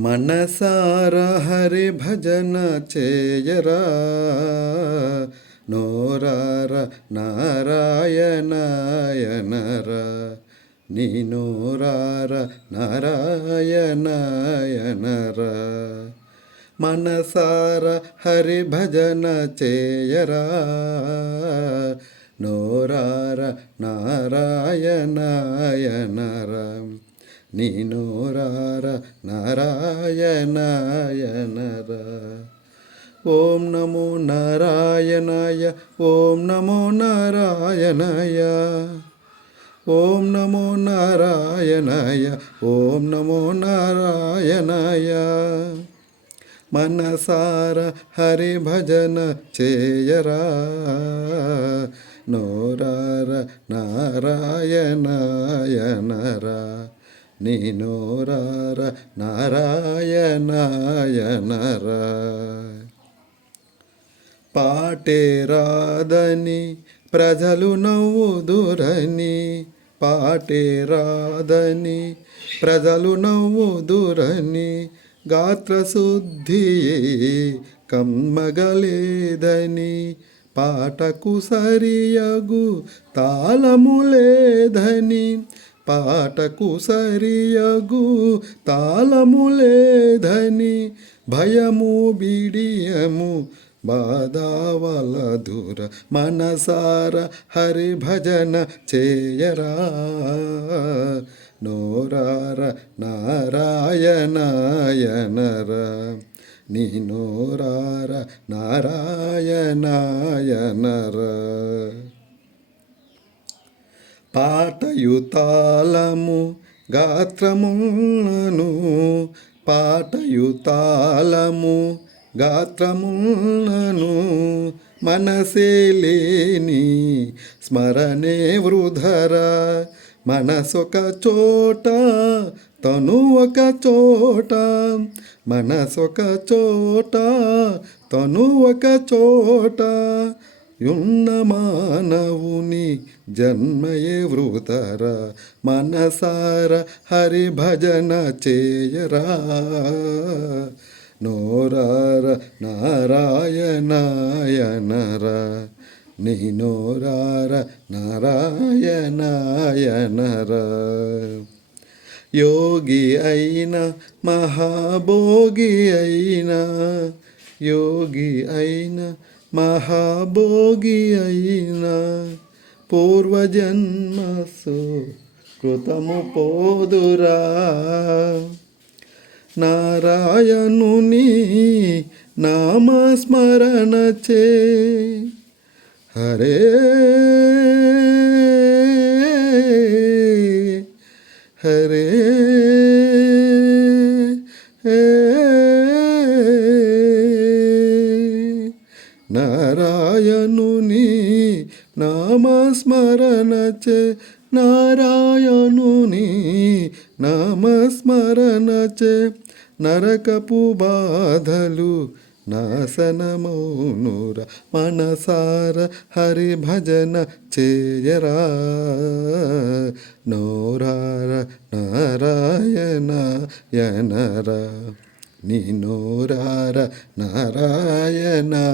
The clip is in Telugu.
మనసార హరి భజన చేయరా? నోరార నారాయణాయనరా? నీ నోరార నారాయణాయనరా? మనసార హరి భజన చేయరా? నోరార నారాయణాయనరా? నీ నోరార నారాయణాయనరా. ఓం నమో నారాయణాయ ఓం నమో నారాయణాయ. ఓం నమో నారాయణాయ ఓం నమో నారాయణాయ. మనసార హరి భజన చేయరా. నోరార నారాయణాయనరా. నీనోరార నారాయణాయనరా పాటే రాదని ప్రజలు నవ్వుదురని పాటే రాదని ప్రజలు నవ్వుదురని గాత్రశుద్ధి కమ్మగలేదని పాటకు సరియగు తాళము లేదని పాటకు సరియగు తాళములే ధని భయము బిడియము బాధావలధుర మనసార హరి భజన చేయరా. నోరార నారాయణాయనరా. నీ నోరార నారాయణాయనరా. పాటయుతాళము గాత్రములను పాటయుతాళము గాత్రములను మనసే లేని స్మరణే వృధర. మనసొక చోట తను ఒక చోట. మనసొక చోట తను ఒక చోట. ఉన్న మానవుని జన్మయే వృతర మనసార హరి భజన చేయరా. నోరార నారాయణాయనరా నీ నోరార నారాయణాయనరా. యోగి అయిన మహాభోగి అయిన యోగి అయిన మహాభోగి అయిన పూర్వజన్మసు కృతము పోదురా నారాయణుని నామస్మరణ చే హరే హరే నారాయణుని నామస్మరణ చే నారాయణుని నామస్మరణ చే నరకపు బాధలు నాశనమౌనుర మనసార హరి భజన చేయరా. నోరార నారాయణ యనరా నీ నోరార నారాయణయనరా